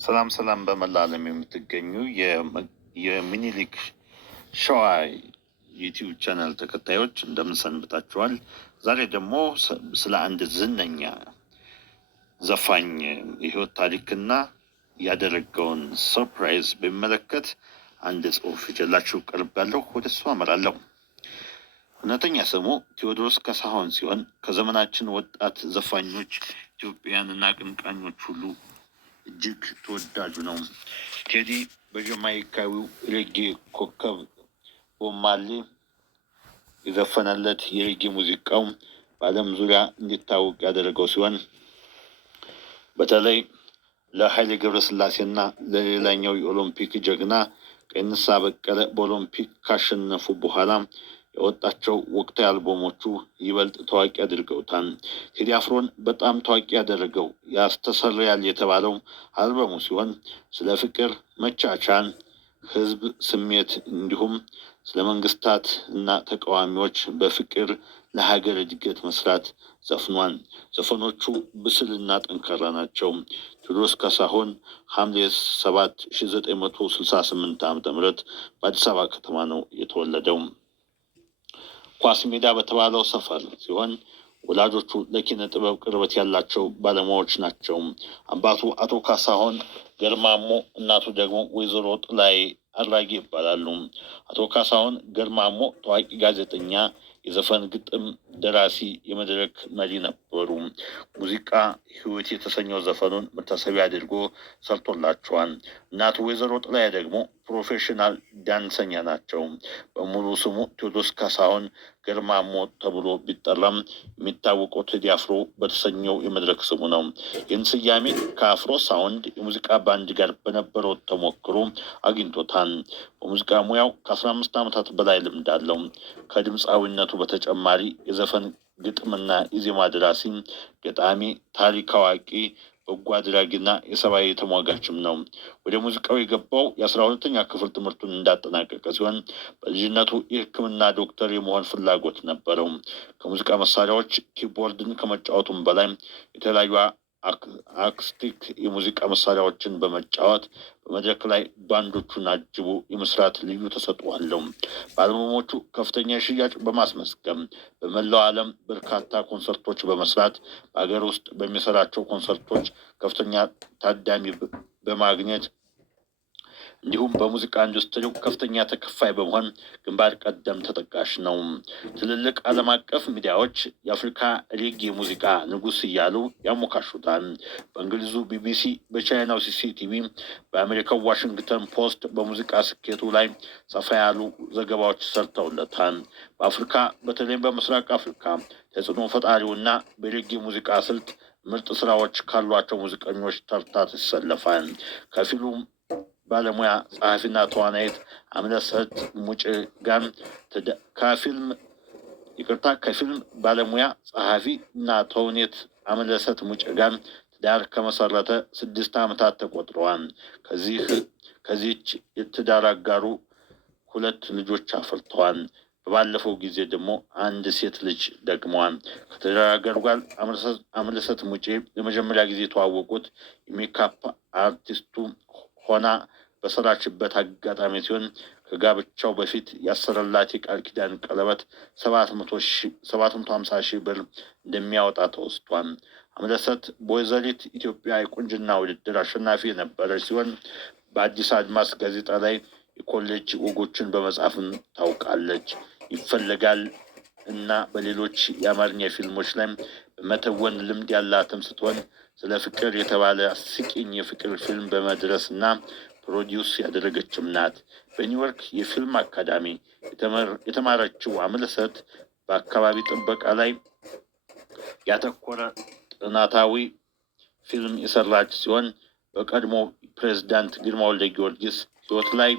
ሰላም ሰላም በመላ ዓለም የምትገኙ የሚኒሊክ ሸዋ ዩቲዩብ ቻናል ተከታዮች እንደምን ሰንብታችኋል? ዛሬ ደግሞ ስለ አንድ ዝነኛ ዘፋኝ የህይወት ታሪክና ያደረገውን ሰርፕራይዝ በሚመለከት አንድ ጽሑፍ ይዤላችሁ ቀርቤያለሁ። ወደ እሱ አመራለሁ። እውነተኛ ስሙ ቴዎድሮስ ካሳሁን ሲሆን ከዘመናችን ወጣት ዘፋኞች ኢትዮጵያውያንና አቀንቃኞች ሁሉ እጅግ ተወዳጁ ነው። ቴዲ በጀማይካዊው ሬጌ ኮከብ ቦብ ማርሌ የዘፈነለት የሬጌ ሙዚቃው በዓለም ዙሪያ እንዲታወቅ ያደረገው ሲሆን በተለይ ለኃይሌ ገብረስላሴና ለሌላኛው የኦሎምፒክ ጀግና ቀነኒሳ በቀለ በኦሎምፒክ ካሸነፉ በኋላ ያወጣቸው ወቅታዊ አልበሞቹ ይበልጥ ታዋቂ አድርገውታል። ቴዲ አፍሮን በጣም ታዋቂ ያደረገው ያስተሰርያል የተባለው አልበሙ ሲሆን ስለ ፍቅር፣ መቻቻል፣ ህዝብ ስሜት እንዲሁም ስለ መንግስታት እና ተቃዋሚዎች በፍቅር ለሀገር እድገት መስራት ዘፍኗል። ዘፈኖቹ ብስልና ጠንካራ ናቸው። ቴዎድሮስ ካሳሁን ሐምሌ 7 1968 ዓ.ም በአዲስ አበባ ከተማ ነው የተወለደው። ኳስ ሜዳ በተባለው ሰፈር ሲሆን ወላጆቹ ለኪነ ጥበብ ቅርበት ያላቸው ባለሙያዎች ናቸው። አባቱ አቶ ካሳሁን ገርማሞ፣ እናቱ ደግሞ ወይዘሮ ጥላይ አራጌ ይባላሉ። አቶ ካሳሁን ገርማሞ ታዋቂ ጋዜጠኛ፣ የዘፈን ግጥም ደራሲ፣ የመድረክ መሪ ነበሩ። ሙዚቃ ህይወት የተሰኘው ዘፈኑን መታሰቢያ አድርጎ ሰርቶላቸዋል። እናቱ ወይዘሮ ጥላይ ደግሞ ፕሮፌሽናል ዳንሰኛ ናቸው። በሙሉ ስሙ ቴዎድሮስ ካሳሁን ገርማሞ ተብሎ ቢጠራም የሚታወቀው ቴዲ አፍሮ በተሰኘው የመድረክ ስሙ ነው። ይህን ስያሜ ከአፍሮ ሳውንድ የሙዚቃ ባንድ ጋር በነበረው ተሞክሮ አግኝቶታል። በሙዚቃ ሙያው ከ15 ዓመታት በላይ ልምድ አለው። ከድምፃዊነቱ በተጨማሪ የዘፈን ግጥምና የዜማ ደራሲ፣ ገጣሚ፣ ታሪክ አዋቂ፣ በጎ አድራጊና የሰብአዊ ተሟጋችም ነው። ወደ ሙዚቃው የገባው የ12ኛ ክፍል ትምህርቱን እንዳጠናቀቀ ሲሆን በልጅነቱ የሕክምና ዶክተር የመሆን ፍላጎት ነበረው። ከሙዚቃ መሳሪያዎች ኪቦርድን ከመጫወቱም በላይ የተለያዩ አክስቲክ የሙዚቃ መሳሪያዎችን በመጫወት በመድረክ ላይ ባንዶቹን አጅቦ የመስራት ልዩ ተሰጥኦ አለው። በአልበሞቹ ከፍተኛ ሽያጭ በማስመዝገብ በመላው ዓለም በርካታ ኮንሰርቶች በመስራት በሀገር ውስጥ በሚሰራቸው ኮንሰርቶች ከፍተኛ ታዳሚ በማግኘት እንዲሁም በሙዚቃ ኢንዱስትሪው ከፍተኛ ተከፋይ በመሆን ግንባር ቀደም ተጠቃሽ ነው። ትልልቅ ዓለም አቀፍ ሚዲያዎች የአፍሪካ ሬጌ ሙዚቃ ንጉስ እያሉ ያሞካሹታል። በእንግሊዙ ቢቢሲ፣ በቻይናው ሲሲቲቪ፣ በአሜሪካው ዋሽንግተን ፖስት በሙዚቃ ስኬቱ ላይ ሰፋ ያሉ ዘገባዎች ሰርተውለታል። በአፍሪካ በተለይም በምስራቅ አፍሪካ ተጽዕኖ ፈጣሪውና በሬጌ ሙዚቃ ስልት ምርጥ ስራዎች ካሏቸው ሙዚቀኞች ተርታ ይሰለፋል። ባለሙያ ጸሐፊና ተዋናይት አምለሰት ሙጬ ጋር ከፊልም ባለሙያ ጸሐፊ እና ተውኔት አምለሰት ሙጬ ጋር ትዳር ከመሰረተ 6 ዓመታት ተቆጥረዋል። ከዚህች የትዳር አጋሩ 2 ልጆች አፍርተዋል። በባለፈው ጊዜ ደግሞ አንድ ሴት ልጅ ደግመዋል። ከትዳር አጋሩ ጋር አምለሰት ሙጬ ለመጀመሪያ ጊዜ የተዋወቁት የሜካፕ አርቲስቱ ሆና በሰራችበት አጋጣሚ ሲሆን ከጋብቻው በፊት ያሰረላት የቃል ኪዳን ቀለበት 750 ሺህ ብር እንደሚያወጣ ተወስቷል። አምለሰት በወይዘሪት ኢትዮጵያ የቁንጅና ውድድር አሸናፊ የነበረች ሲሆን በአዲስ አድማስ ጋዜጣ ላይ የኮሌጅ ወጎችን በመጻፍም ታውቃለች። ይፈለጋል እና በሌሎች የአማርኛ ፊልሞች ላይ በመተወን ልምድ ያላትም ስትሆን ስለ ፍቅር የተባለ አስቂኝ የፍቅር ፊልም በመድረስ እና ፕሮዲውስ ያደረገችም ናት። በኒውዮርክ የፊልም አካዳሚ የተማረችው አምለሰት በአካባቢ ጥበቃ ላይ ያተኮረ ጥናታዊ ፊልም የሰራች ሲሆን በቀድሞ ፕሬዝዳንት ግርማ ወልደ ጊዮርጊስ ሕይወት ላይ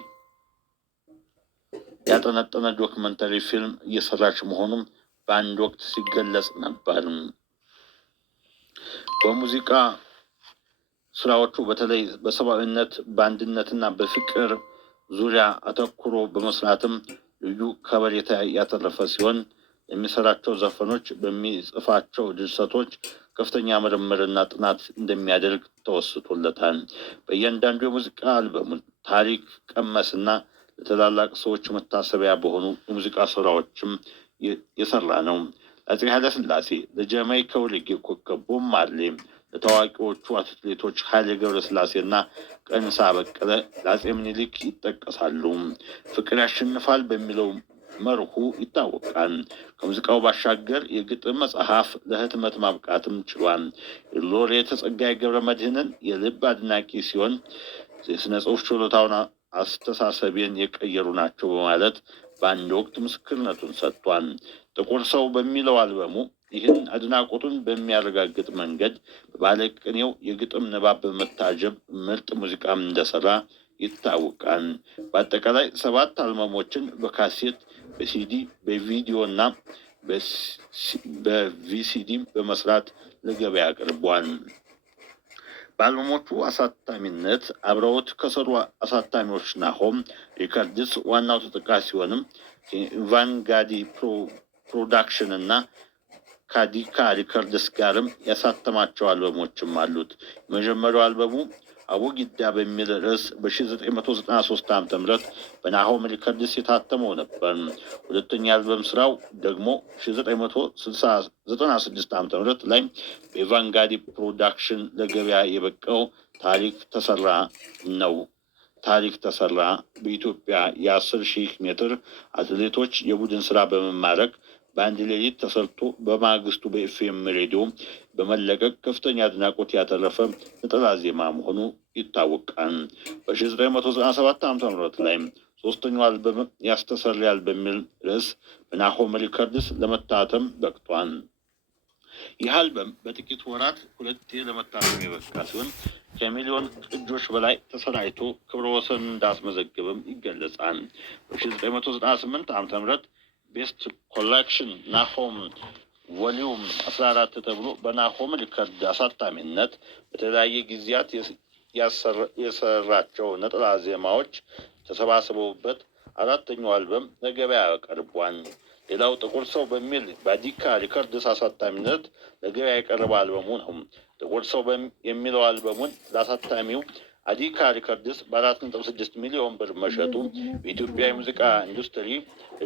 ያጠነጠነ ዶክመንተሪ ፊልም እየሰራች መሆኑም በአንድ ወቅት ሲገለጽ ነበር። በሙዚቃ ስራዎቹ በተለይ በሰብአዊነት በአንድነትና በፍቅር ዙሪያ አተኩሮ በመስራትም ልዩ ከበሬታ ያተረፈ ሲሆን የሚሰራቸው ዘፈኖች፣ በሚጽፋቸው ድርሰቶች ከፍተኛ ምርምርና ጥናት እንደሚያደርግ ተወስቶለታል። በእያንዳንዱ የሙዚቃ አልበሙ ታሪክ ቀመስና ለታላላቅ ሰዎች መታሰቢያ በሆኑ የሙዚቃ ስራዎችም የሰራ ነው። አፄ ኃይለሥላሴ ለጃማይካው ሬጌ ኮከብ ቦብ ማርሌ፣ ለታዋቂዎቹ አትሌቶች ኃይሌ ገብረስላሴና ቀነኒሳ በቀለ፣ ለአፄ ምኒልክ ይጠቀሳሉ። ፍቅር ያሸንፋል በሚለው መርሁ ይታወቃል። ከሙዚቃው ባሻገር የግጥም መጽሐፍ ለህትመት ማብቃትም ችሏል። ሎሬት ጸጋዬ ገብረመድኅንን የልብ አድናቂ ሲሆን የሥነ ጽሑፍ ችሎታውን አስተሳሰቤን የቀየሩ ናቸው በማለት በአንድ ወቅት ምስክርነቱን ሰጥቷል። ጥቁር ሰው በሚለው አልበሙ ይህን አድናቆቱን በሚያረጋግጥ መንገድ በባለቅኔው የግጥም ንባብ በመታጀብ ምርጥ ሙዚቃም እንደሰራ ይታወቃል። በአጠቃላይ 7 አልበሞችን በካሴት፣ በሲዲ፣ በቪዲዮ እና በቪሲዲ በመስራት ለገበያ አቅርቧል። በአልበሞቹ አሳታሚነት አብረውት ከሰሩ አሳታሚዎች ናሆም ሪከርድስ ዋናው ተጠቃሽ ሲሆንም ቫንጋዲ ፕሮዳክሽን እና ካዲካ ሪከርድስ ጋርም ያሳተማቸው አልበሞችም አሉት። የመጀመሪያው አልበሙ አቡጊዳ በሚል ርዕስ በ1993 ዓ.ም በናሆም ሪከርድስ የታተመው ነበር። ሁለተኛ አልበም ስራው ደግሞ 1996 ዓ.ም ላይ በቫንጋዲ ፕሮዳክሽን ለገበያ የበቃው ታሪክ ተሰራ ነው። ታሪክ ተሰራ በኢትዮጵያ የ10,000 ሜትር አትሌቶች የቡድን ስራ በመማረክ በአንድ ሌሊት ተሰርቶ በማግስቱ በኤፍኤም ሬዲዮ በመለቀቅ ከፍተኛ አድናቆት ያተረፈ ነጠላ ዜማ መሆኑ ይታወቃል። በ1997 ዓ.ም ላይ ሶስተኛው አልበም ያስተሰርያል በሚል ርዕስ በናሆም ሪከርድስ ለመታተም በቅቷል። ይህ አልበም በጥቂት ወራት 2 ለመታተም የበቃ ሲሆን ከሚሊዮን ቅጆች በላይ ተሰራጭቶ ክብረ ወሰን እንዳስመዘግብም ይገለጻል። በ1998 ዓ.ም ቤስት ኮሌክሽን ናሆም ቮሊዩም 14 ተብሎ በናሆም ሪከርድ አሳታሚነት በተለያየ ጊዜያት የሰራቸው ነጠላ ዜማዎች ተሰባስበውበት 4ኛው አልበም ለገበያ ቀርቧል። ሌላው ጥቁር ሰው በሚል በዲካ ሪከርድስ አሳታሚነት ለገበያ የቀረበ አልበሙ ነው። ጥቁር ሰው የሚለው አልበሙን ለአሳታሚው አዲካ ሪከርድስ በ4.6 ሚሊዮን ብር መሸጡ በኢትዮጵያ የሙዚቃ ኢንዱስትሪ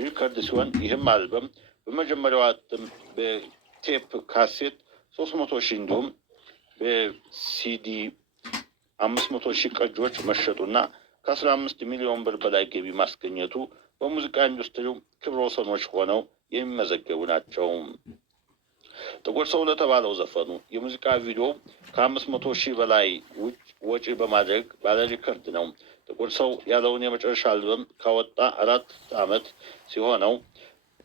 ሪከርድ ሲሆን ይህም አልበም በመጀመሪያው እትም በቴፕ ካሴት 300,000 እንዲሁም በሲዲ 500,000 ቅጆች መሸጡና ከ15 ሚሊዮን ብር በላይ ገቢ ማስገኘቱ በሙዚቃ ኢንዱስትሪው ክብረ ወሰኖች ሆነው የሚመዘገቡ ናቸው። ጥቁር ሰው ለተባለው ዘፈኑ የሙዚቃ ቪዲዮ ከ500,000 በላይ ወጪ በማድረግ ባለ ሪከርድ ነው። ጥቁር ሰው ያለውን የመጨረሻ አልበም ካወጣ 4 ዓመት ሲሆነው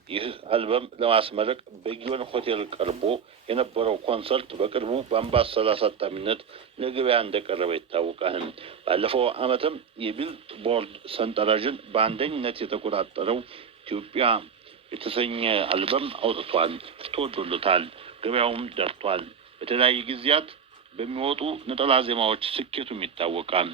ይህ አልበም ለማስመረቅ በጊዮን ሆቴል ቀርቦ የነበረው ኮንሰርት በቅርቡ በአምባሰል አሳታሚነት ለገበያ እንደቀረበ ይታወቃል። ባለፈው ዓመትም የቢልቦርድ ሰንጠረዥን በአንደኝነት የተቆጣጠረው ኢትዮጵያ የተሰኘ አልበም አውጥቷል። ተወዶለታል። ገበያውም ደርቷል። በተለያዩ ጊዜያት በሚወጡ ነጠላ ዜማዎች ስኬቱም ይታወቃል።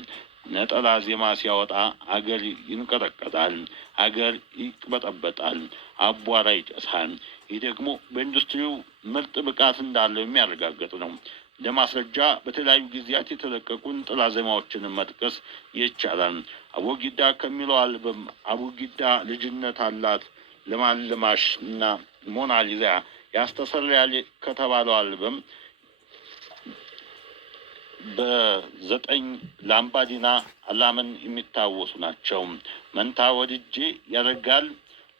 ነጠላ ዜማ ሲያወጣ አገር ይንቀጠቀጣል፣ አገር ይቅበጠበጣል፣ አቧራ ይጨሳል። ይህ ደግሞ በኢንዱስትሪው ምርጥ ብቃት እንዳለው የሚያረጋግጥ ነው። እንደ ማስረጃ በተለያዩ ጊዜያት የተለቀቁ ነጠላ ዜማዎችን መጥቀስ ይቻላል። አቡጊዳ ከሚለው አልበም አቡጊዳ፣ ልጅነት አላት፣ ለማልማሽ እና ሞናሊዛ ያስተሰርያል ከተባለው አልበም በ9 ላምባዲና አላምን የሚታወሱ ናቸው። መንታ ወድጄ ያረጋል፣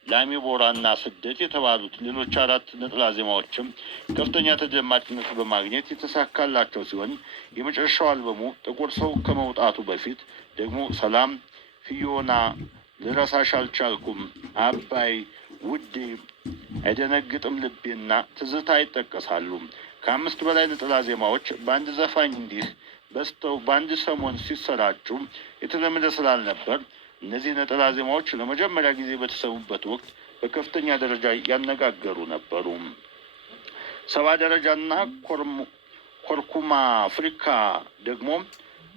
ላሚቦራና ስደት የተባሉት ሌሎች 4 ነጠላ ዜማዎችም ከፍተኛ ተደማጭነት በማግኘት የተሳካላቸው ሲሆን የመጨረሻው አልበሙ ጥቁር ሰው ከመውጣቱ በፊት ደግሞ ሰላም፣ ፊዮና፣ ልረሳሽ አልቻልኩም፣ አባይ፣ ውዴ፣ አይደነግጥም ልቤና ትዝታ ይጠቀሳሉ። ከ5 በላይ ነጠላ ዜማዎች በአንድ ዘፋኝ እንዲህ በስተው በአንድ ሰሞን ሲሰራጩ የተለመደ ስላልነበር እነዚህ ነጠላ ዜማዎች ለመጀመሪያ ጊዜ በተሰሙበት ወቅት በከፍተኛ ደረጃ ያነጋገሩ ነበሩ። 7 ደረጃና ኮርኩማ አፍሪካ ደግሞ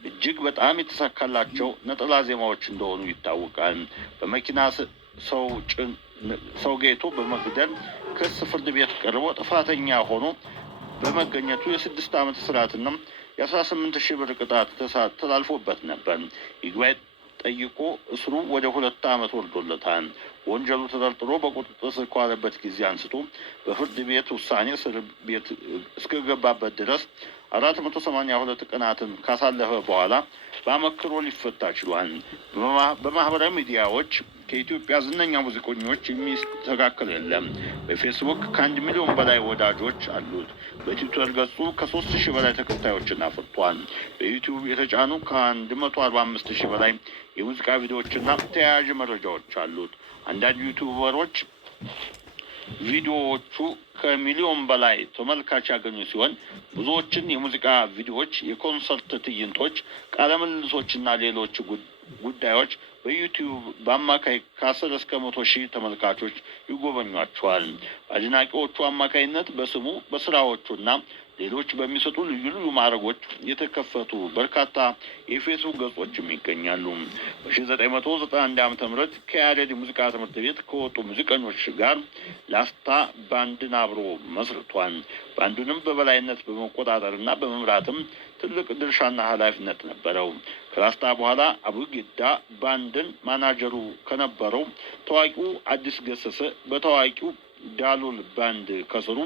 እጅግ በጣም የተሳካላቸው ነጠላ ዜማዎች እንደሆኑ ይታወቃል። በመኪና ሰው ገይቶ በመግደል ክስ ፍርድ ቤት ቀርቦ ጥፋተኛ ሆኖ በመገኘቱ የ6 ዓመት እስራትና የ18,000 ብር ቅጣት ተላልፎበት ነበር። ይግባኝ ጠይቆ እስሩ ወደ 2 ዓመት ወርዶለታል። ወንጀሉ ተጠርጥሮ በቁጥጥር ስር ከዋለበት ጊዜ አንስቶ በፍርድ ቤት ውሳኔ እስር ቤት እስከገባበት ድረስ 482 ቀናትን ካሳለፈ በኋላ በአመክሮ ሊፈታ ችሏል። በማህበራዊ ሚዲያዎች ከኢትዮጵያ ዝነኛ ሙዚቀኞች የሚስተካከል የለም። በፌስቡክ ከ1 ሚሊዮን በላይ ወዳጆች አሉት። በትዊተር ገጹ ከ3,000 በላይ ተከታዮችን አፍርቷል። በዩቲዩብ የተጫኑ ከ145,000 በላይ የሙዚቃ ቪዲዮዎችና ተያያዥ መረጃዎች አሉት። አንዳንድ ዩቲዩበሮች ቪዲዮዎቹ ከ1,000,000 በላይ ተመልካች ያገኙ ሲሆን ብዙዎችን የሙዚቃ ቪዲዮዎች፣ የኮንሰርት ትዕይንቶች፣ ቃለ ምልልሶችና ሌሎች ጉዳዮች በዩቲዩብ በአማካይ ከ10 እስከ 100,000 ተመልካቾች ይጎበኟቸዋል። በአድናቂዎቹ አማካይነት በስሙ በስራዎቹና ሌሎች በሚሰጡ ልዩ ልዩ ማዕረጎች የተከፈቱ በርካታ የፌስቡክ ገጾችም ይገኛሉ። በ1991 ዓ.ም ከያሬድ ሙዚቃ ትምህርት ቤት ከወጡ ሙዚቀኞች ጋር ላስታ ባንድን አብሮ መስርቷል። ባንዱንም በበላይነት በመቆጣጠርና በመምራትም ትልቅ ድርሻና ኃላፊነት ነበረው። ከላስታ በኋላ አቡጊዳ ባንድን ማናጀሩ ከነበረው ታዋቂው አዲስ ገሰሰ በታዋቂው ዳሉል ባንድ ከስሩ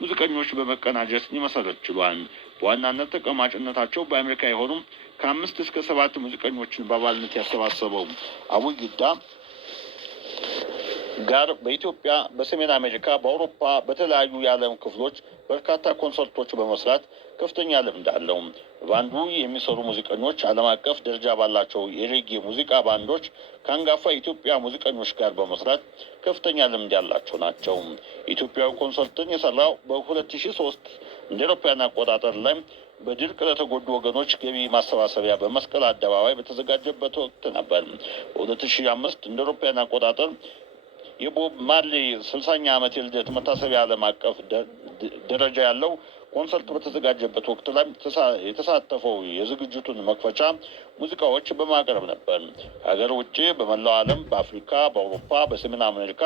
ሙዚቀኞች በመቀናጀት ሊመሰረት ችሏል። በዋናነት ተቀማጭነታቸው በአሜሪካ የሆኑ ከ5 እስከ 7 ሙዚቀኞችን በአባልነት ያሰባሰበው አቡጊዳ ጋር በኢትዮጵያ፣ በሰሜን አሜሪካ፣ በአውሮፓ በተለያዩ የዓለም ክፍሎች በርካታ ኮንሰርቶች በመስራት ከፍተኛ ልምድ አለው። ባንዱ የሚሰሩ ሙዚቀኞች ዓለም አቀፍ ደረጃ ባላቸው የሬጌ ሙዚቃ ባንዶች ከአንጋፋ የኢትዮጵያ ሙዚቀኞች ጋር በመስራት ከፍተኛ ልምድ ያላቸው ናቸው። ኢትዮጵያዊ ኮንሰርትን የሰራው በ2003 እንደ አውሮፓውያን አቆጣጠር ላይ በድርቅ ለተጎዱ ወገኖች ገቢ ማሰባሰቢያ በመስቀል አደባባይ በተዘጋጀበት ወቅት ነበር። በ2005 እንደ አውሮፓውያን አቆጣጠር የቦብ ማርሊ 60ኛ ዓመት የልደት መታሰቢያ ዓለም አቀፍ ደረጃ ያለው ኮንሰርት በተዘጋጀበት ወቅት ላይ የተሳተፈው የዝግጅቱን መክፈቻ ሙዚቃዎች በማቅረብ ነበር። ከሀገር ውጭ በመላው ዓለም በአፍሪካ፣ በአውሮፓ፣ በሰሜን አሜሪካ፣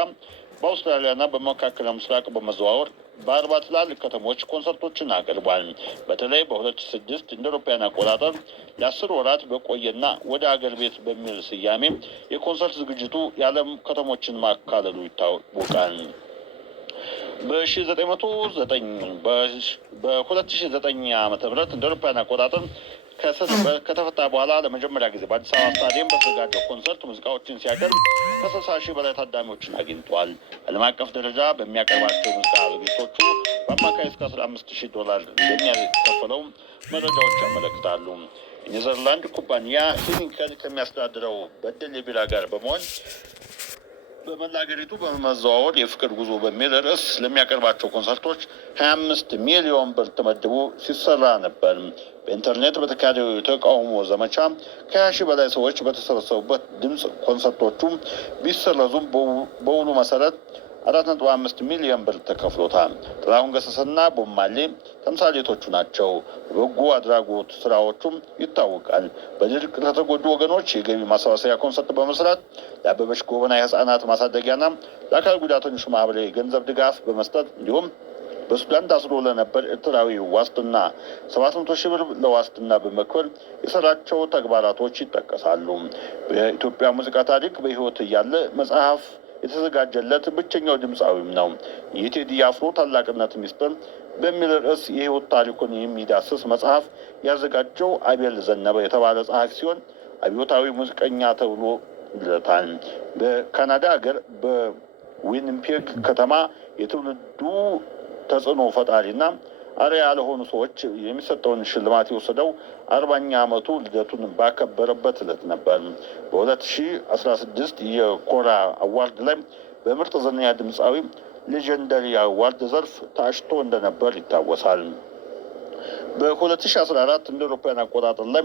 በአውስትራሊያና በመካከለኛው ምስራቅ በመዘዋወር በ40 ትላልቅ ከተሞች ኮንሰርቶችን አቅርቧል። በተለይ በ2006 እንደ አውሮፓውያን አቆጣጠር ለ10 ወራት በቆየና ወደ ሀገር ቤት በሚል ስያሜ የኮንሰርት ዝግጅቱ የዓለም ከተሞችን ማካለሉ ይታወቃል። በ2009 ዓመተ ምህረት እንደ አውሮፓውያን አቆጣጠር ከተፈታ በኋላ ለመጀመሪያ ጊዜ በአዲስ አበባ ስታዲየም በተዘጋጀው ኮንሰርት ሙዚቃዎችን ሲያቀርብ ከ60,000 በላይ ታዳሚዎችን አግኝቷል። ዓለም አቀፍ ደረጃ በሚያቀርባቸው ሙዚቃ ዝግጅቶቹ በአማካይ እስከ $15,000 እንደሚያከፈለው መረጃዎች ያመለክታሉ። የኔዘርላንድ ኩባንያ ሂኒከን ከሚያስተዳድረው በደሌ ቢራ ጋር በመሆን በመላ ሀገሪቱ በመዘዋወር የፍቅር ጉዞ በሚል ርዕስ ለሚያቀርባቸው ኮንሰርቶች 25 ሚሊዮን ብር ተመድቦ ሲሰራ ነበር። በኢንተርኔት በተካሄደው የተቃውሞ ዘመቻ ከ20,000 በላይ ሰዎች በተሰበሰቡበት ድምፅ ኮንሰርቶቹ ቢሰረዙም በውሉ መሰረት 4.5 ሚሊዮን ብር ተከፍሎታል። ጥላሁን ገሰሰና ቦብ ማርሊ ተምሳሌቶቹ ናቸው። በበጎ አድራጎት ስራዎቹም ይታወቃል። በድርቅ ለተጎዱ ወገኖች የገቢ ማሰባሰቢያ ኮንሰርት በመስራት ለአበበች ጎበና የህፃናት ማሳደጊያና ለአካል ጉዳተኞች ማህበራዊ ገንዘብ ድጋፍ በመስጠት እንዲሁም በሱዳን ታስሮ ለነበር ኤርትራዊ ዋስትና 700,000 ብር ለዋስትና በመክፈል የሰራቸው ተግባራቶች ይጠቀሳሉ። በኢትዮጵያ ሙዚቃ ታሪክ በህይወት እያለ መጽሐፍ የተዘጋጀለት ብቸኛው ድምፃዊም ነው። የቴዲ አፍሮ ታላቅነት ሚስጥር በሚል ርዕስ የህይወት ታሪኩን የሚዳስስ መጽሐፍ ያዘጋጀው አቤል ዘነበ የተባለ ጸሐፊ ሲሆን አብዮታዊ ሙዚቀኛ ተብሎ ይለታል። በካናዳ ሀገር በዊኒፔግ ከተማ የትውልዱ ተጽዕኖ ፈጣሪና አርአያ ለሆኑ ሰዎች የሚሰጠውን ሽልማት የወሰደው 40ኛ ዓመቱ ልደቱን ባከበረበት ዕለት ነበር። በ2016 የኮራ አዋርድ ላይ በምርጥ ዝነኛ ድምፃዊ ሌጀንደሪ አዋርድ ዘርፍ ታጭቶ እንደነበር ይታወሳል። በ2014 እንደ አውሮፓውያን አቆጣጠር ላይ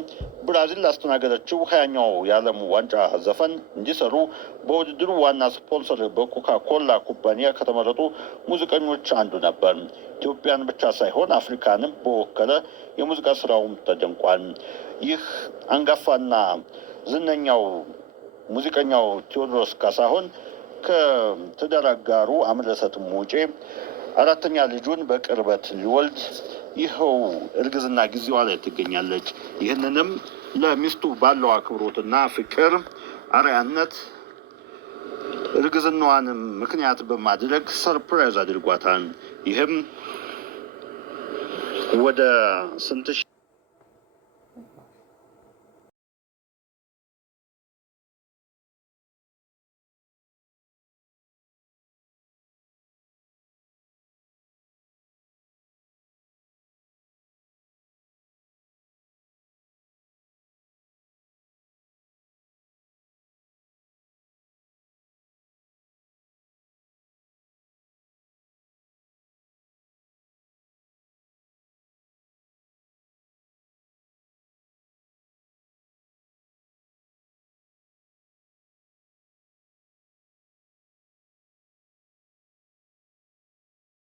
ብራዚል ላስተናገደችው 20ኛው የዓለም ዋንጫ ዘፈን እንዲሰሩ በውድድሩ ዋና ስፖንሰር በኮካ ኮላ ኩባንያ ከተመረጡ ሙዚቀኞች አንዱ ነበር። ኢትዮጵያን ብቻ ሳይሆን አፍሪካንም በወከለ የሙዚቃ ስራውም ተደንቋል። ይህ አንጋፋና ዝነኛው ሙዚቀኛው ቴዎድሮስ ካሳሁን ከትዳር አጋሩ አምለሰት ሙጬ አራተኛ ልጁን በቅርበት ሊወልድ ይኸው እርግዝና ጊዜዋ ላይ ትገኛለች። ይህንንም ለሚስቱ ባለው አክብሮትና ፍቅር አርአያነት እርግዝናዋንም ምክንያት በማድረግ ሰርፕራይዝ አድርጓታል። ይህም ወደ ስንት